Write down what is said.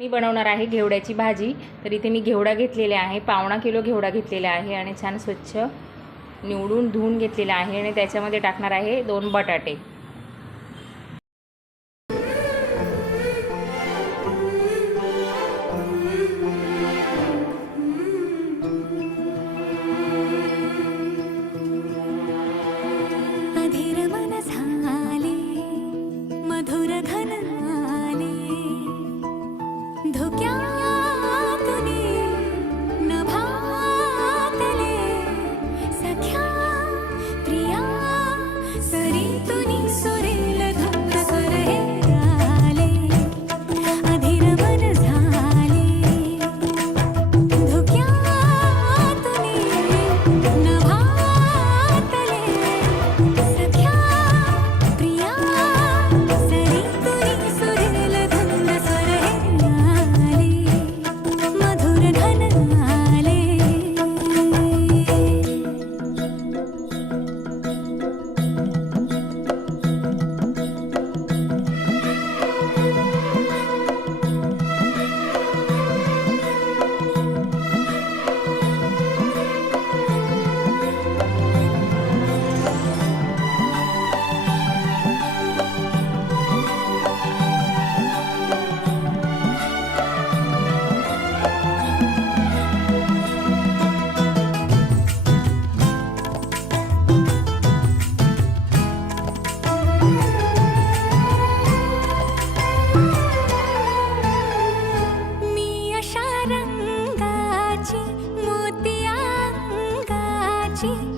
मी बनवणार आहे घेवड्याची भाजी. तर इथे मी घेवडा घेतलेला आहे. पावणा किलो घेवडा घेतलेला आहे आणि छान स्वच्छ निवडून धुवून घेतलेला आहे आणि त्याच्यामध्ये टाकणार आहे दोन बटाटे. cheek.